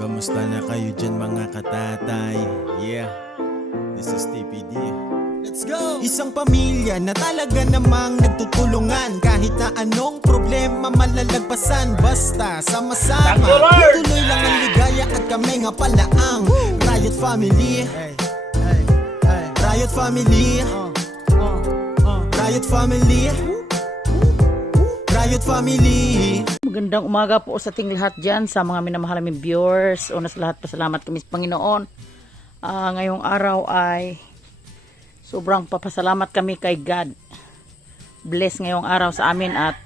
Kamusta na kayo dyan mga katatay? Yeah, this is TPD. Let's go! Isang pamilya na talaga namang nagtutulungan. Kahit na anong problema malalagpasan. Basta sama-sama, ituloy lang ang ligaya. At kami nga pala ang Riot Family. Riot Family. Riot Family. Riot Family. Magandang umaga po sa ating lahat dyan, sa mga minamahal naming viewers. Una sa lahat, pasalamat kami sa Panginoon. Ngayong araw ay sobrang papasalamat kami kay God. Bless ngayong araw sa amin at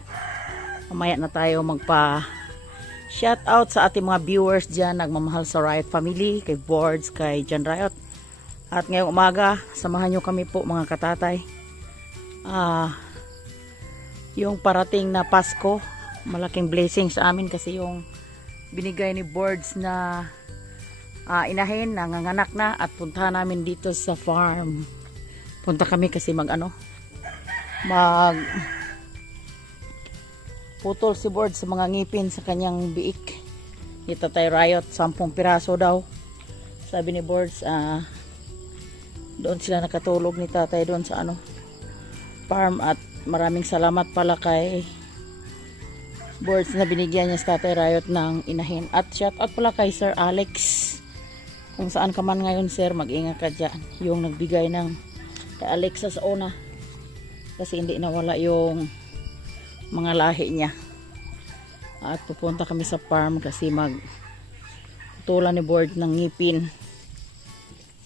mamaya na tayo magpa-shout out sa ating mga viewers dyan, nagmamahal sa Riot Family, kay Boards, kay John Riot. At ngayong umaga, samahan nyo kami po mga katatay. Yung parating na Pasko, malaking blessing sa amin kasi yung binigay ni Boards na inahin, nanganganak na at puntahan namin dito sa farm. Punta kami kasi mag putol si Boards sa mga ngipin sa kanyang biik. Dito tayo Riot, 10 piraso daw. Sabi ni Boards, doon sila nakatulog ni tatay doon sa farm at maraming salamat pala kay Boards na binigyan niya sa Tatay Riot ng inahin. At shout out pala kay Sir Alex. Kung saan ka man ngayon sir, mag-ingat ka dyan. Yung nagbigay ng kay Alexa sa una. Kasi hindi nawala yung mga lahi niya. At pupunta kami sa farm kasi tulan ni Board ng ngipin.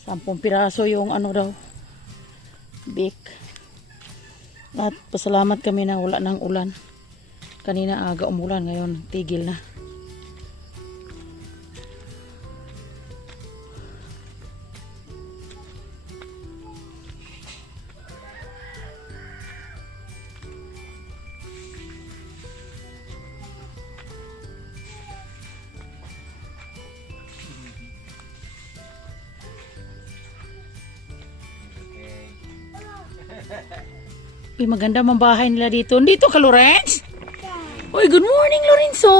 10 piraso yung daw, big. At pasalamat kami na wala ng ulan. Kanina aga umulan, ngayon tigil na. Uy, maganda mang bahay nila dito. Dito ka, Lorenz? Uy, good morning, Lorenzo.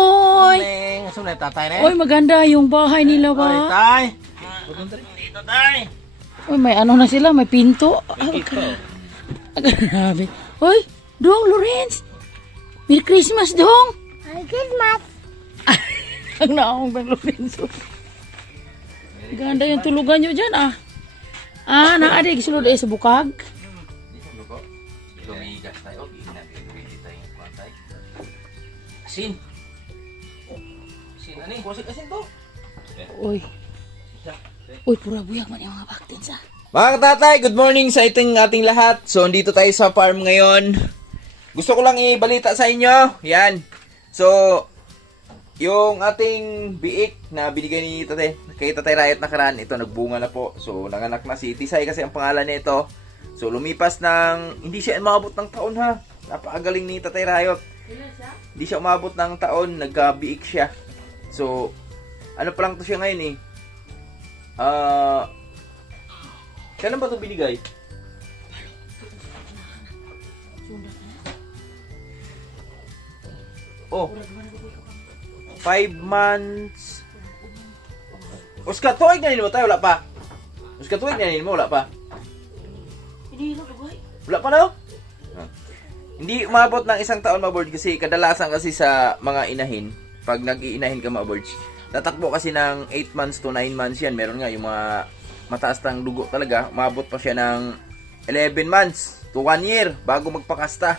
Sulit, tatay na. Uy, maganda yung bahay nila ba? Uy, tay. Dito, tay. Uy, may na sila, may pinto. Grabe. Uy, Dong, Lorenz. Merry Christmas, Dong. Merry Christmas. Ang naong bang Lorenzo. Ganda yung tulugan nyo dyan, naadig sulod sa bukag. Lumigas tayo, ginagawin tayo ng kwantay. Asin. Asin, aning, kusik asin to. Uy. Uy, pura buyag man yung mga baktin sa. Mga katatay, good morning sa ating lahat. So, andito tayo sa farm ngayon. Gusto ko lang ibalita sa inyo. Yan. So, yung ating biik na binigay ni kay Tatay Riot nakaraan, ito nagbunga na po. So, nanganak na si Tisay kasi ang pangalan nito. So, lumipas ng, hindi siya umabot ng taon ha. Napakagaling ni Tatay Riot. Hindi siya umabot ng taon, nagka-biik siya. So, ano pa lang to siya ngayon eh. Kailan ba ito binigay? Oh, 5 months. Oscar, tuwag na nila mo tayo, wala pa. Oscar, tuwag na nila mo, wala pa. Wala pa daw? Hindi umabot ng 1 taon, maboard, kasi kadalasan kasi sa mga inahin, pag nag-iinahin ka, maboard, tatakbo kasi ng 8 months to 9 months yan. Meron nga yung mga mataas ng dugo talaga, umabot pa siya ng 11 months to 1 year bago magpakasta.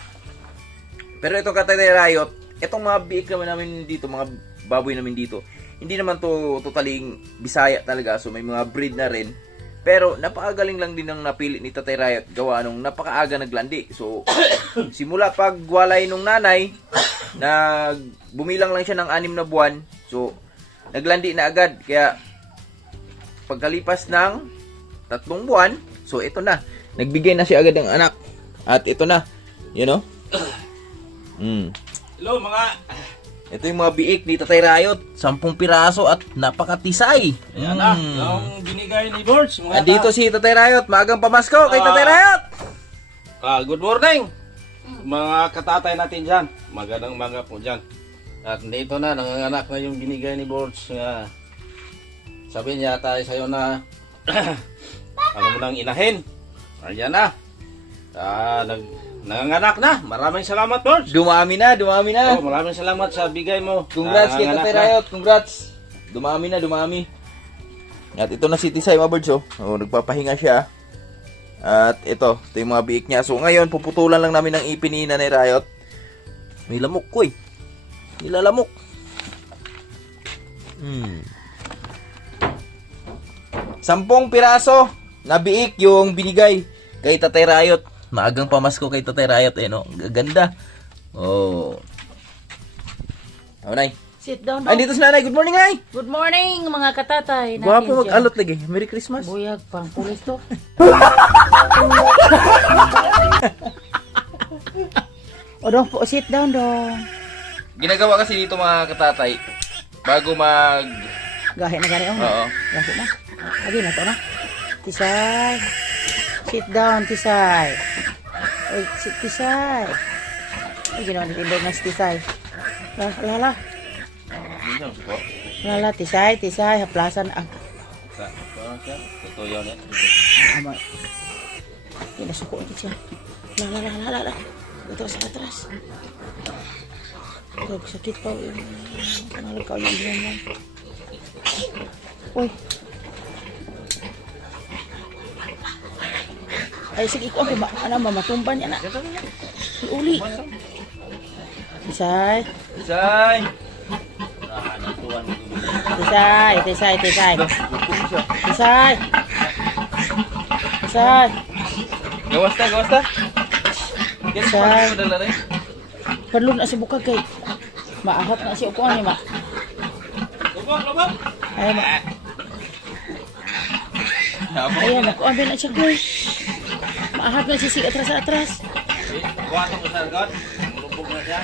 Pero itong Tatay Riot, itong mga biik namin dito, mga baboy namin dito, hindi naman to totaling Bisaya talaga, so may mga breed na rin. Pero napakagaling lang din ng napili ni Tatay Riot, gawa nung napakaaga naglandi. So simula pagwalay nung nanay, bumilang lang siya ng 6 na buwan. So naglandi na agad. Kaya pagkalipas ng 3 buwan, so ito na. Nagbigay na siya agad ng anak. At ito na. You know? Hello mga... Ito yung mga biik ni Tatay Riot, 10 piraso at napakatisay. Ayan na, yung binigay ni Boards. Andito si Tatay Riot, maagang pamasko kay Tatay Riot. Good morning mga katatay natin dyan. Magandang mga po dyan. At dito na, nanganganak na yung binigay ni Bords. Sabi niya tayo sa'yo na ano mo nang inahin. Ayan na. Nanganganak na. Maraming salamat, Bords. Dumami na. Oh, maraming salamat sa bigay mo. Congrats kay Nanganganak Tatay na. Riot, congrats. Dumami na. At ito na si Tisay, mga birds, oh. Oh, nagpapahinga siya. At ito yung mga biik niya. So ngayon, puputulan lang namin ng ipin ni Nanay Riot. May lamok ko eh. Nilalamok. 10 piraso na biik yung binigay kay Tatay Riot. Maagang pamasko kay Tatay Riot eh, no? Ganda. Oh. Nay. Sit down Ay, daw. dito si Nanay. Good morning, Nay. Good morning mga katatay. natin Gwapo dyan. mag-alot lagi. Merry Christmas. Buyag pang pulis to. O dong po, sit down dong. Ginagawa kasi dito mga katatay bago mag... Gahe na gani oh. Oo. Gahe na. Agi na to na. Tisay. Sit down, Tisay. Oy, sit Tisay. Ay, ginawa ni Tindog na si Tisay. Lala. Lala, Tisay. Haplasan. Tutuyo na. Amay. Pinasuko ulit siya. Lala. Atras. Huwag sakit pa. Kanalag ka yung ganyan. Uy. Ay, sige ko. Matumban niya na. Uli. Tisay. Say! Gawas ta. Yan Say. pa dala rin. Perlu na si bukag kay. Maahat na si ukuan ni ma. Lubog! Ay, ma. Ayan, ako ambil na siya koy. Maahat na si atras. Kuha ko sa God. Lubog na siya.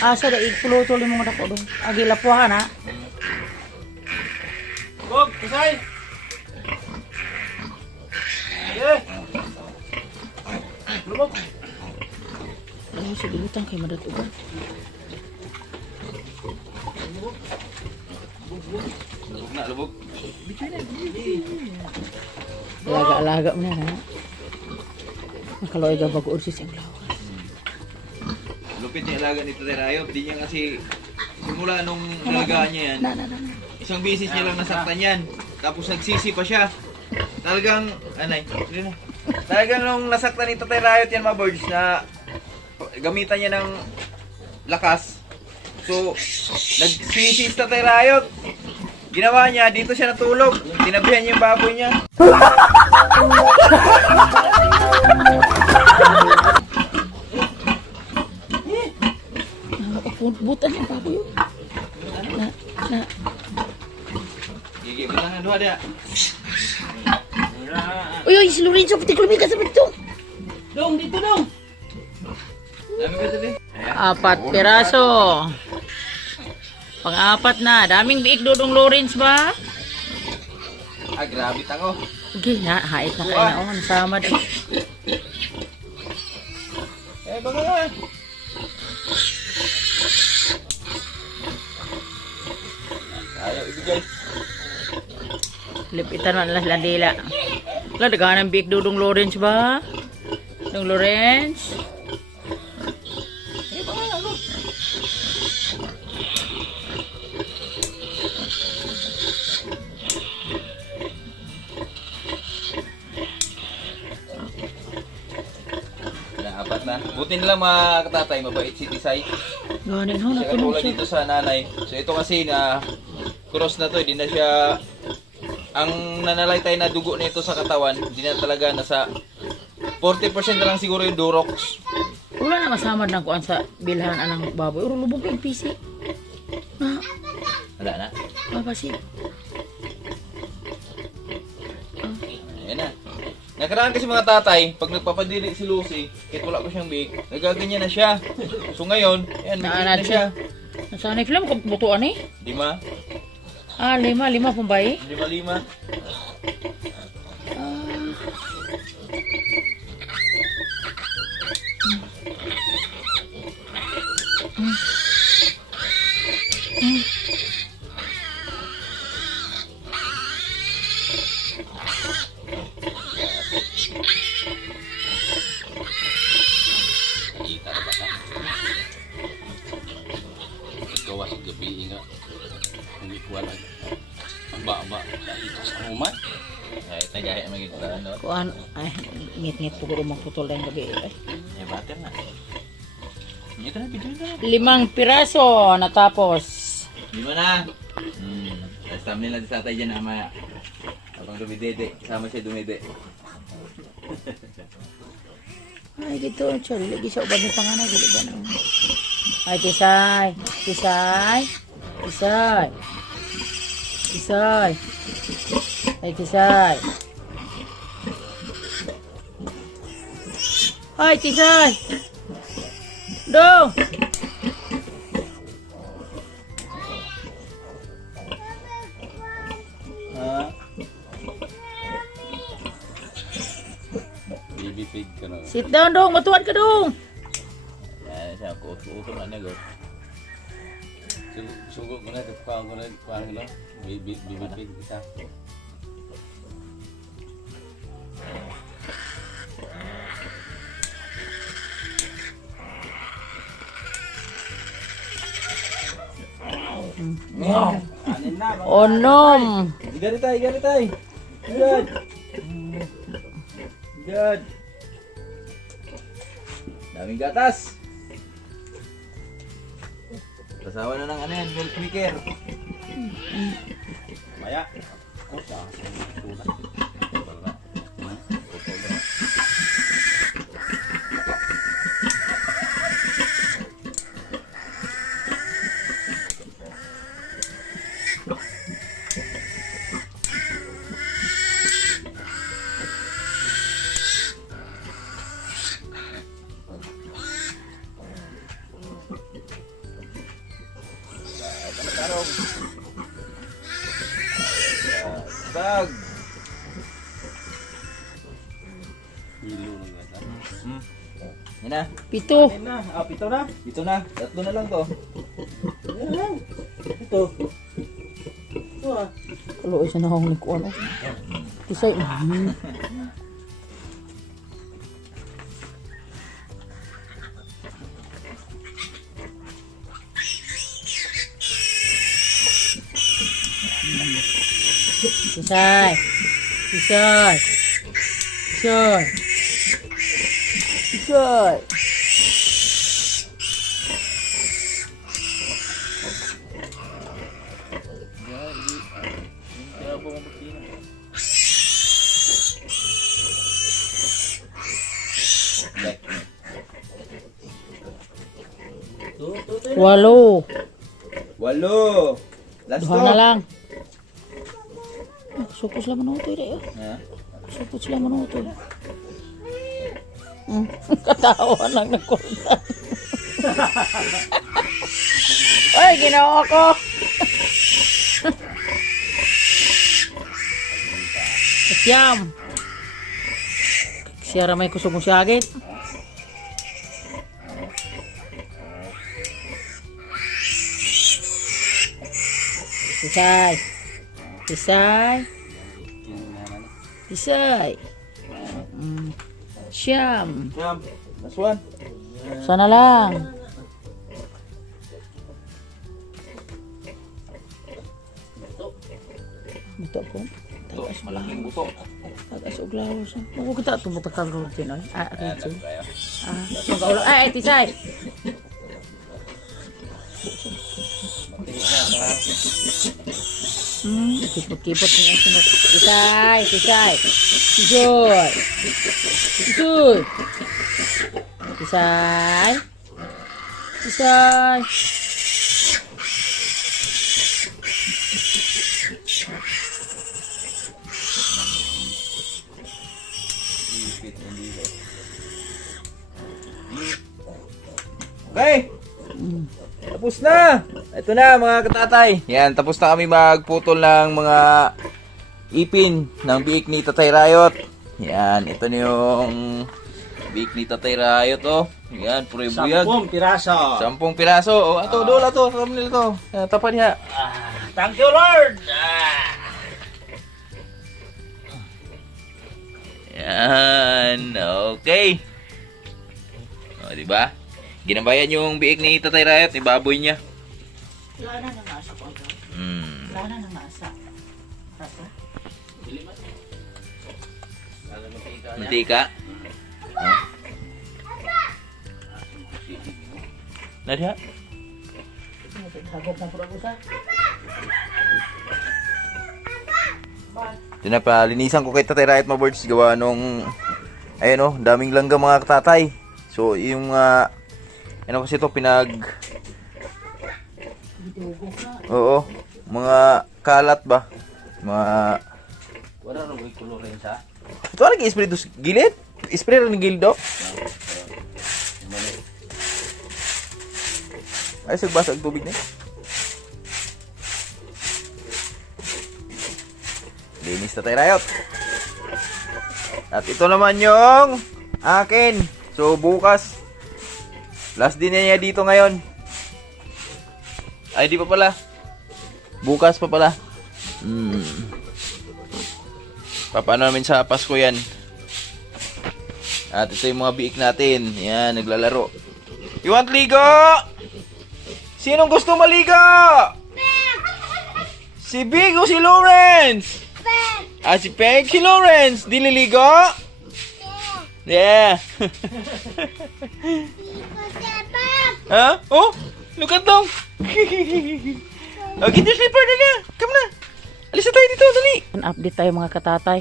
Asa da ipuluto mo dako dong. Agi lapuhan ha. Lubog! Tisay! Lubog! Ano si dilutang kay madatugan. Lubog. Alaga mo na ha. Nakaloy ga bago ursis ang lawas. Lupit yung alaga ni Tatay Riot. Di niya kasi simula nung alagaan niya yan. Na. Isang bisis niya lang nasaktan yan. Tapos nagsisi pa siya. Talagang, talagang nung nasaktan ni Tatay Riot yan mga birds na gamitan niya ng lakas. So, nagsisi si Tatay Riot. Ginawa niya, dito siya natulog. Tinabihan niya yung baboy niya. Butan yung baboy yun. Na. Gigi, bilangan doha dia. Uy, si Lorenzo, pati kulumi ka sa bito. Dito dong! Dami ba ito, be? 4 piraso. Pang-apat na. Daming biik dodong Lawrence ba? Ah, grabe tango. Okay, hait na kayo na. Oh, nasama din. Baka nga. Ayaw ibigay. Lipitan man lang landila. Dagaan ng biik dodong Lawrence ba? Dong Lawrence? Apat na. Buti nila mga katatay, mabait si Tisay. Ganin ho, Siya napuno katulad siya. dito sa nanay. So ito kasi na cross na to, hindi na siya ang nanalaitay na dugo nito sa katawan, hindi na talaga nasa 40% na lang siguro yung durox. Wala na masamad ng kuan sa bilhan anang baboy. Uro lubog yung PC. Wala na. Apa sih? Ayan na. Nakaraan kasi mga tatay, pag nagpapadili si Lucy, kahit wala pa siyang big, nagaganyan na siya. So ngayon, ayan, may Naanad na siya. siya. Nasaan ni film? Kabutuan eh? 5. Ah, 5 pambay. 5. Kita na ba ka? Gawa sa gabi nga. Hindi ko alam. Aba. Ito sa uman. Ay, tagay magiging ano. Kuan, ay, ngit-ngit po ko magputol na yung gabi. Ay. Eh, butter na. Ito na, video na. 5 piraso natapos. 5 na. Tapos thumbnail natin sa tayo dyan na maya. Habang dumidede. Kasama siya dumide. Ay, dito, chol. Lagi sa ubad ng panganay. Dili ba na? Ay, Tisay. Tisay. Tisay. Tisay. Ay, Tisay. Ay, Tisay. Dong. Baby pig ka na. Sit down, Dong. Matuwad ka, Dong. Yan, siya. Kuto na niya, go. Sugo ko na. Kuhaan ko na. Kuhaan nila. Baby pig isa. Onom. Gari tay. Good. Good. Daming gatas. Kasawa na ng ano yan, milk maker. Maya. Kusa. Kusa. Bag. Hilo ng gata. Yan na. 7. Yan na. Ah, 7 na. 7 na. 3 na lang to. Yan lang. Ito. Ito ah. Kalau isa na akong nagkuhan. Tisay. Tisay. Tisay. Tisay. Tisay. Walo. 8. Last Duha na lang. Supos lang manutoy rin. Ha? Supos lang manutoy. Katawa lang ng kurta. Ay, ginawa ko. Siyam. Siya ramay kusog mo siya agit. Tisay. Tisay. Tisay. Siyam. Jump. Last one. Sana lang. Buto po. Ito, malaking buto. Tagas og lawas. Ako kita tumot ka routine ay. Ah, Ayan, routine. tayo. Magaulo. Ay, Tisay. Kipot-kipot niya sunod. Tisay, Tisay. Tisoy. Tisoy. Tisay. Tisay. Ipit, hindi ba? Okay. Tapos na! Ito na mga katatay. Yan, tapos na kami magputol ng mga ipin ng biik ni Tatay Riot. Yan, ito na yung biik ni Tatay Riot, oh. Yan, puro buyag. 10 piraso. 10 piraso. Oh, ato, doon, ato. Sa nila to. Yan, tapan niya. Thank you, Lord. Yan, okay. O, diba? Ginabayan yung biik ni Tatay Riot, ibaboy niya. Wala na nasa ko ito. Wala na nasa. Rasa? Mantika. Oh. Nadia? Hagop na pura usa. Ito na pa, linisan ko kay Tatay Riot mga birds. Gawa nung, ayun oh, daming langga mga katatay. So, yung, ano kasi ito, oo, mga kalat ba? Mga, Wala nang kulurin sa. ito lagi spray dos gilid? Spray rin ng gilid, oh. Ay, sagbasa ang tubig na. Linis na tayo, Riot. At ito naman yung akin. So, bukas. Last din niya dito ngayon. Ay, di pa pala. Bukas pa pala. Papaano namin sa Pasko yan. At ito yung mga biik natin. Yan, naglalaro. You want ligo? Sinong gusto maligo? Si Big o si Lawrence? Ah, si Peg, si Lawrence. Dililigo? Yeah. Ha? Oh, look at them. Oh, get your slipper, dali. Come na. Alis na tayo dito, dali. Update tayo mga katatay.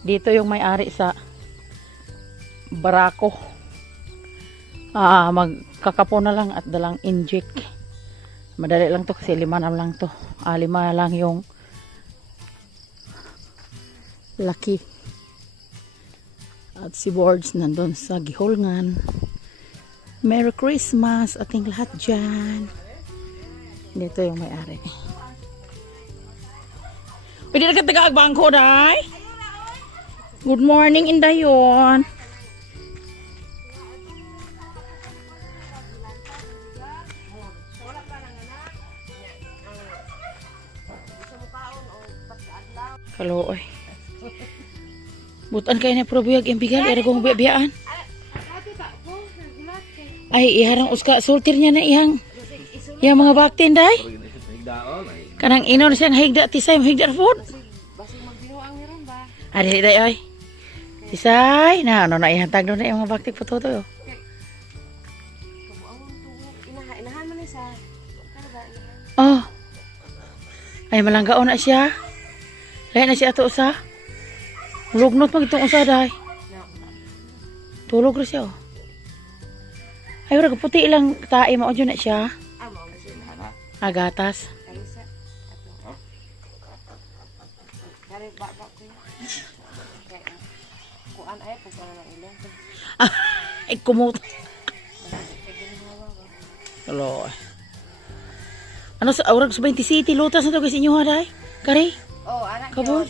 Dito yung may-ari sa barako. Magkakapo na lang at dalang inject. Madali lang to kasi 5 na lang to. 5 lang yung laki. At si Boards nandun sa gihulngan. Merry Christmas ating lahat dyan. Dito yung may-ari. Pwede na kataga bangko, day? Good morning, Indayon. Kalooy. Butan kayo na probiyag yung bigal. Era kong biyaan. Ay, iharang uska. Sultir niya na ihang. Yang mga baktin, day. Kanang inon siyang higda. Tisay, mahigda na food. Adi, day, ay. Tisay. Na, ano na ihantag doon na yung mga baktik po to. Oh. Ay, malanggaon na siya. Lain na siya ato usa. Lugnot mag itong usa, day. Tulog rin siya, oh. Ay, wala puti ilang tae mo dyan na siya. Agatas. Ay, kumot. Hello. Ano sa aurag sa 20 City lutas na to kasi inyo ha, day? Kari? Oh, anak Kabot.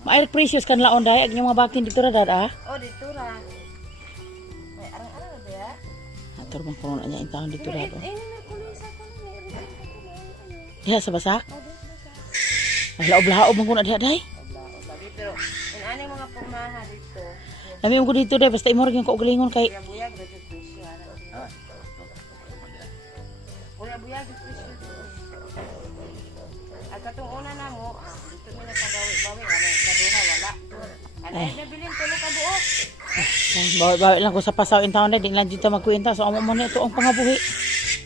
Maayok precious kan laon day ag mga baktin dito ra dad ah. Oh, dito ra. May arang-arang na ya. Ator bang kuno niya intawon dito ra. Eh, na kuno sa kuno ni. Diha sa basa? Ay laob-laob man kuno diha day. Pero in ani mga pumaha dito. Lami mo ko dito day basta imorg yung kaugalingon kay Buyag ra jud presyo ara. Ora buyag jud presyo. Ang katong una na mo, dito mi nakabawi-bawi ara kaduha wala. Ano na bilin tulo ka buok. bawi lang ko sa pasaw intawon day di lang dito magkuwenta so amo mo ni ito ang pangabuhi.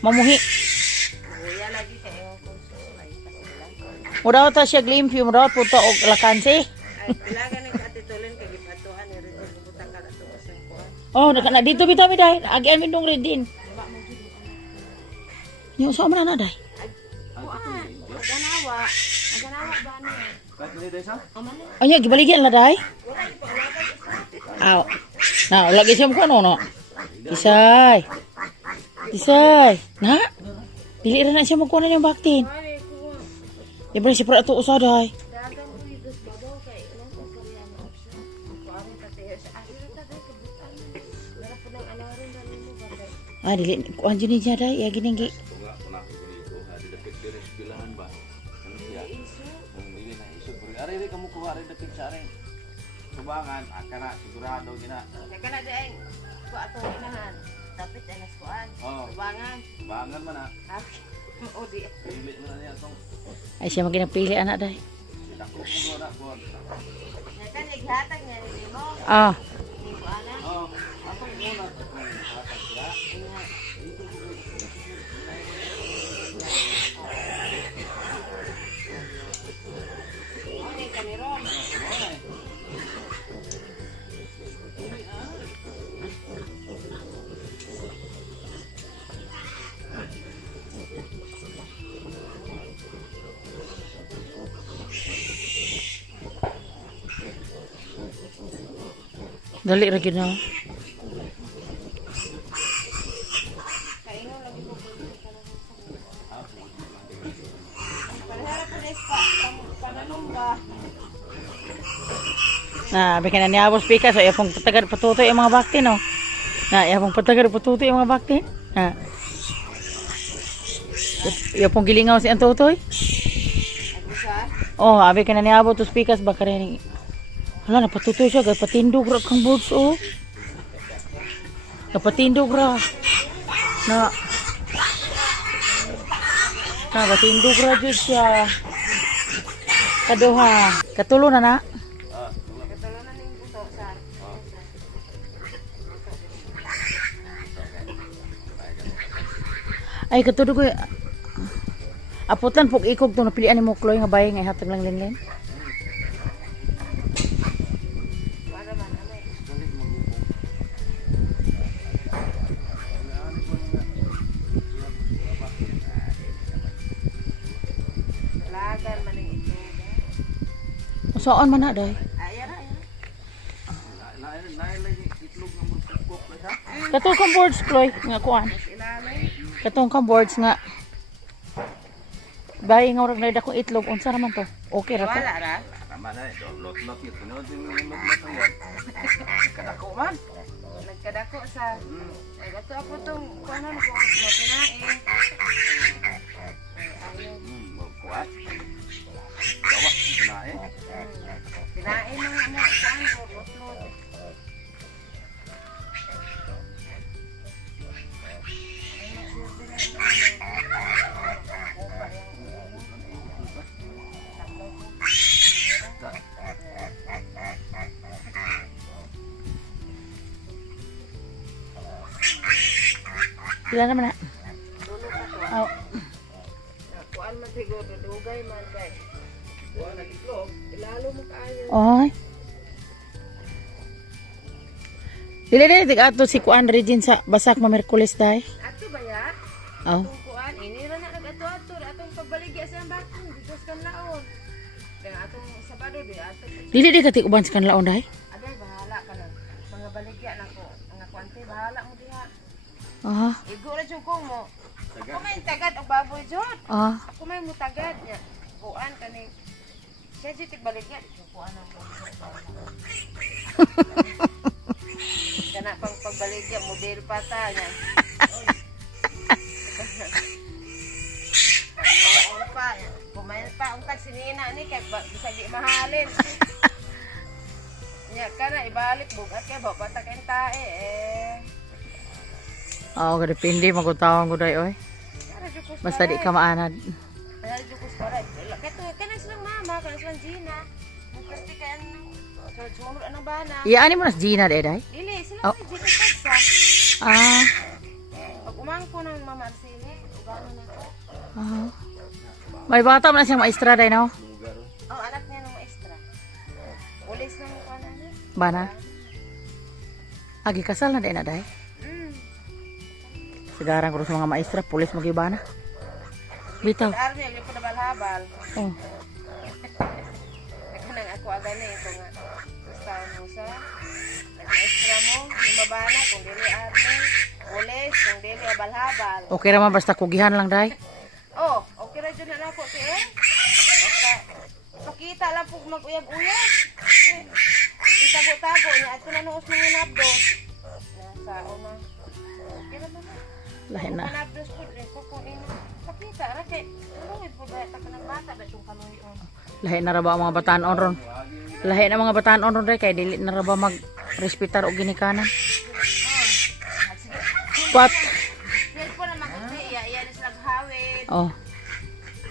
Mamuhi. Buya lagi kay yung kurso ay pasilan. Mudaw ta siya glimpyo mudaw puto og lakansi. Ay ilaga ni katitulen kay gipatuan ni rin butang ka to sa kuan. Oh, na dito bitaw mi day. Agian mi dong red din. Yung sa man na day. Aganawa ba ni? Anya gibaligyan la day. Aw. Na lagi siya mo no. Kisay. Kisay. Na? Dili ra na siya magkuha ng baktin. Ay, kuha. Di ba siya para ito usaday? Dagang ko yung babaw kay ilang kasarya na option. Kuha rin tayo sa akin. Ito tayo kabutan. Meron po ng anarin na mo ba? Ah, dili. Kuhaan dyan niya day. Ya, gininggi. Ito nga, kunako ko dito. Ada dapat beres bilahan ba? Ano siya? Ang dili na iso. Ari kamu kuha rin dapat siya rin. Subangan, aka na, sigurado gina. Teka na dahil. Kuha itong inahan. Dapat ay naskuan. Oo. Subangan. Subangan man ha. O di. Pili mo na niya itong Ay, siya maginapili anak day. sinakop mo doon na. Naka naghatag niya rin mo. Ah. Hindi ko alam. Oo, atong muna. Hatag siya. Ano yung kaniron? Dali ra gyud na. Kaino lagi ko po ito ka Parehara po na pananumba. Na, bigyan na niya abos pika so yapong patagar patutoy ang mga bakti no. Na, yapong patagar patutoy ang mga bakti. Na. Yapong gilingaw si Antotoy. Ano siya? Oh, abi ka na niya abot tos pikas baka rin. Hala, napatutoy siya. Gapatindog ra kang boards, oh. Napatindog ra. Na. Napatindog ra dyan siya. Kaduha. Katulo na na. Katulunan ng buto sa. Ay, katulo ko. Aputan pug ikog to napilian ni mo Chloe nga bayi nga ihatag lang linlin. Para man ano eh. Lagan man ang ito. Saan man na day? Ayara, ayara. Nailay itlog ng bukok na siya. Katong kang boards Chloe nga kuan. Ilalim. Katong kang boards nga. Bayi nga urag na akong itlog unsa naman to? Okay ra to. Wala ra. Tama na ito. Lot-lot yun. Pinod yung lot-lot na yan. Kadako man. Nagkadako sa. Ay, gato ako tong kuanan ko. Mapinain. Ayun. Magkuhat. Gawa. Pinae. Pinain mo nga mo. Saan ko? Butlot. Sila naman na. Dulo ka to. Oh. Kuan man siguro. Dugay man kay. Kuan na itlog. Ilalo mo kaayo. Oy. Dili dili tig ato si kuan Regine sa Basak ma Merkulis day. Ato ba ya? Oh. Kung kuan, inira na nag-ato-ato. Atong pagbaligya sa bakong. Diyos kan laon. Kaya atong Sabado di. Atong Dili di kati uban sa kanlaon day. aday, bahala ka lang. Mga baligya na ko. Mga kwante, bahala mo diha. Ah. Igo na dyan kong mo. Ako may tagad o baboy dyan. Ah. Ako may mutagad niya. Kuan ka ni. Siya dyan baligya. Kuan ang kana pang pagbaligya, model pa ta niya. Ano pa? Kumain pa ang tag sinina ni kay bisa di mahalin. Nya kana ibalik bugat kay ba patak en tae eh. Oh, depende magutawon ko day oy. Para jukos. Basta di ka maanad. Para jukos para. Kato kana silang mama, kana silang Gina. Mukarte kay ano. Sumamur anang bana. Iya ani mo na si Gina day. Dili sila Oh. may Gina sa. Ah. Pag umangko ng mama Arsene, ugano na to. Ah. May bata man na siyang maestra day no. Oh, anak niya ng maestra. Pulis na mo pa na. Bana. Agi kasal na day na day. Sigarang ko sa mga maestra, pulis magibana. Bitaw. Sa army, yung panabalhabal. Oh. Nagkanang ako agad na ito nga. Gustahan mo sa. Nag-maestra mo, yung mabana, kung dili army. habal-habal. Okay raman basta kugihan lang day. Oh, okay ra dyan na ako, te. Basta, pakita lang po mag-uyag-uyag. Itago-tago niya. At nanuos mga nabdos. Nasa una. Okay ra naman. Lahi na. Nabdos po rin po kung ino. Pakita ra kay. Luwid po ba? Taka ng bata ba itong kaluyon? Lahi na ra ba ang mga bataan-on ron? Lahi na mga bataan-on ron day kay dili na ra ba mag-respetar og ginikanan. Pat. Yan po naman kasi. Iya na sila hawid. Oh.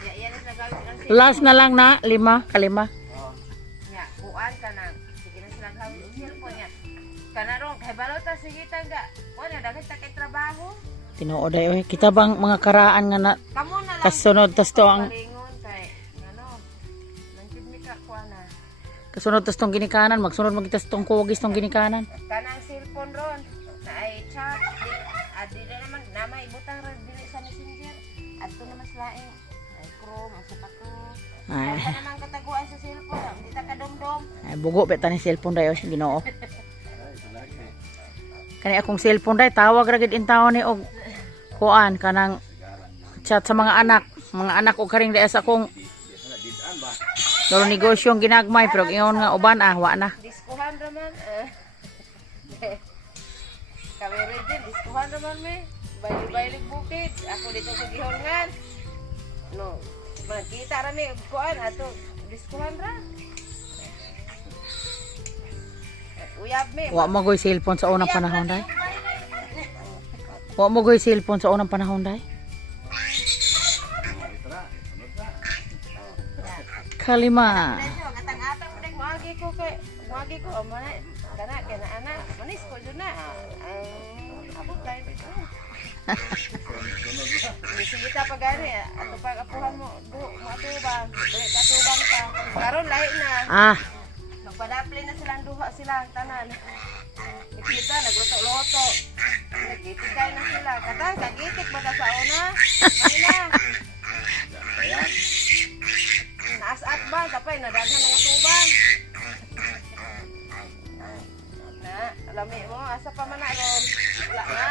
Iya na sila gawin ng Last na lang na 5, kalima. niya. Buwan ka na. Sige na sila hawid ng cellphone niya. Kanarong, kay balota sige taga. Wala, dagay ta kay trabaho. Tinuod day oy. Kita bang mga karaan nga na Kamo na lang. kasunod tas to ang Palingon kay ano. Nangkid mi ka kuha na. kasunod tas tong ginikanan, magsunod magitas tong kugis tong ginikanan. Kanang cellphone ron na ay chat. Di na naman nama ibutang ra dili sa Messenger. Adto naman sa laing. Ay Chrome, sa pako. Ay, Kaya naman kataguan sa cellphone. Di ta kadumdum. ay bugo beta ni cellphone day oy, Ginoo. Kani akong cellphone day tawag ra gid in taon ni og kuan kanang chat sa mga anak og karing day sa akong Dolo negosyong ginagmay pero ingon nga uban wa na. Diskuhan raman. Kami rin din, diskuhan raman me. Balik-balik bukid. Ako dito sa gihongan. No, magkita rami kuan ato diskuhan ra. Uyab me. Wa mo goy cellphone sa unang panahon day. Wa mo goy cellphone sa unang panahon day. Kalima. Gatang-atang dek moagi ko man kana kana anak manis ko jud na. Abot tayo dito. Sige ta pagani ato pag apuhan mo do matubang. Dili ka tubang ka. Karon lahi na. Ah, Nagpadapli na silang duha silang tanan. Nakita, nagluto-luto. Nagitikay na sila. Katang, kagitik ba ta sa una? Kanina. Naas-at ba? Kapay, nadaghan ng tubang. Na, alami mo, asa pa man na ron. Wala na.